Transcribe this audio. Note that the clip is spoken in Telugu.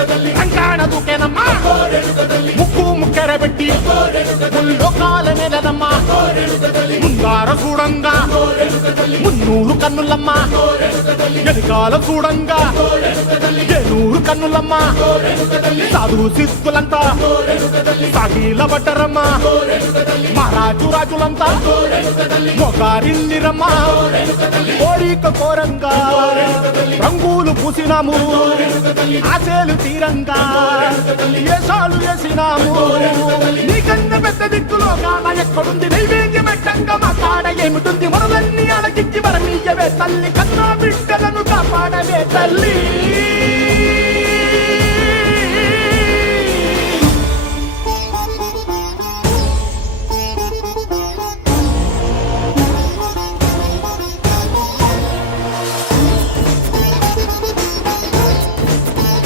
రంగాణ దూకేనమ్మా ముక్కు ముక్కెరబెట్టి ముల్లోకాల నెలనమ్మా ముందార చూడంగా మున్నూరు కన్నులమ్మా ఎనకాల చూడంగా ఏనూరు కన్నులమ్మా సాధు శిస్తులంతా సాగిల బట్టరమ్మా మహారాజు రాజులంతా మొగారిల్లిరమ్మా కోరిక కోరంగా రంగులు పూసినాము ఆశలు తీరంగా ఏసాలు వేసినాము నీకన్నా పెద్ద దిక్కులో కాన ఎక్కడుంది నైవేద్యం పెట్టంగా మా కాడ ఏమిటుంది మొదలన్నీ అలకించి వరమీయవే తల్లి కన్నా బిడ్డలను కాపాడవే తల్లి